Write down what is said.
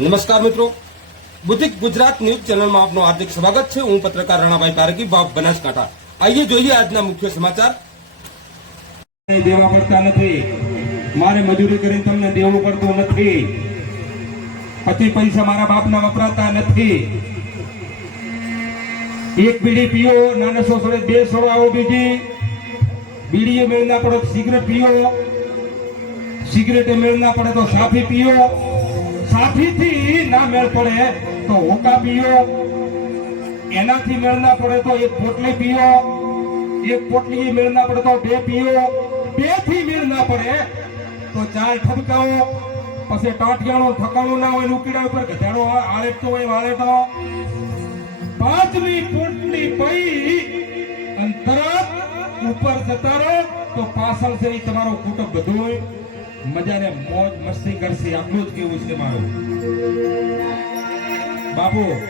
નમસ્કાર મિત્રો. બુદ્ધિક ગુજરાત ન્યૂઝ ચેનલમાં આપનું હાર્દિક સ્વાગત છે. હું પત્રકાર રાણાભાઈ કારકી બાપ બનાસકાંઠા. આઈએ જોઈએ આજના મુખ્ય સમાચાર. દેવા પડતા નથી. મારે મજૂરી કરીને તમને દેવું પડતું નથી. પચીસ પૈસા મારા બાપના વપરાતા નથી. એક બીડી પીઓ, નાના સોસડે બે સોડાઓ બીજી બીડીએ મેળ ના પડે સિગરેટ પીઓ. સિગરેટે મેળ ના પડે તો સાફી પીઓ. સાફીથી ના મેળ પડે તો હોકા પીઓ. એનાથી મેળ ના પડે તો એક પોટલી પીઓ. એક પોટલી મેળ ના પડે તો બે પીઓ. બેથી મેળ ના પડે તો ચાર ઠપકાઓ. પછી ટાંટિયાનો ઠકાણું ના હોય ઉકીડા ઉપર ગધેડો આળેટતો હોય, વાળેટો. પાંચમી પોટલી પઈ અને તરત ઉપર જતા રહો તો પાછળ છે તમારો કુટુંબ બધું મજાને મોજ મસ્તી કરશે. આટલું જ કેવું છે મારું. બાપુ